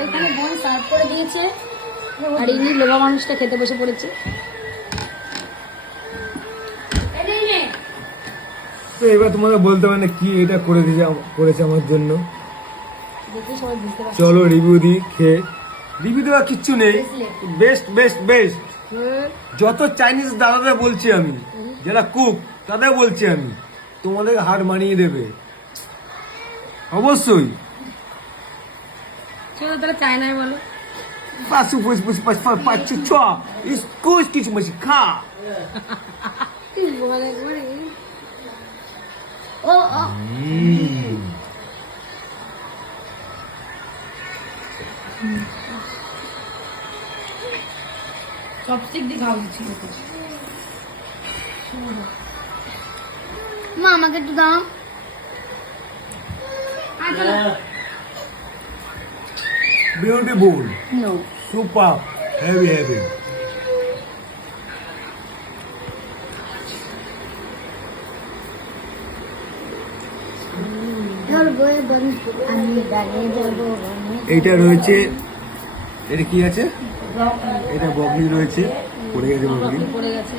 ওইখানে বোন সার্ভ করে দিয়েছে আর ইনি লোভা মানুষটা খেতে বসে পড়েছে। তো এবার তোমাদের বলতে হবে না কি এটা করেছে আমার জন্য। দেখি সবাই বুঝতে পারছে। চলো রিভিউ দিই, খেয়ে রিভিউ দেওয়া কিচ্ছু নেই, বেস্ট বেস্ট বেস্ট। যত চাইনিজ দাদাদের বলছি আমি, যারা কুক তাদের বলছি আমি, তোমাদের হার মানিয়ে দেবে অবশ্যই। চলো তাহলে চায়নায় বলো। পাঁচশো পঁচিশ পাঁচশো ছ ইস্কুশ কিছু মাসি খা। ও চপস্টিক দিয়ে খাওয়া দিচ্ছিল। মা আমাকে একটু দাও। Beautiful, no super, heavy heavy. এইটা রয়েছে, এটা কি আছে? এটা বগলি রয়েছে, পড়ে গেছে বগলি। পড়ে গেছে।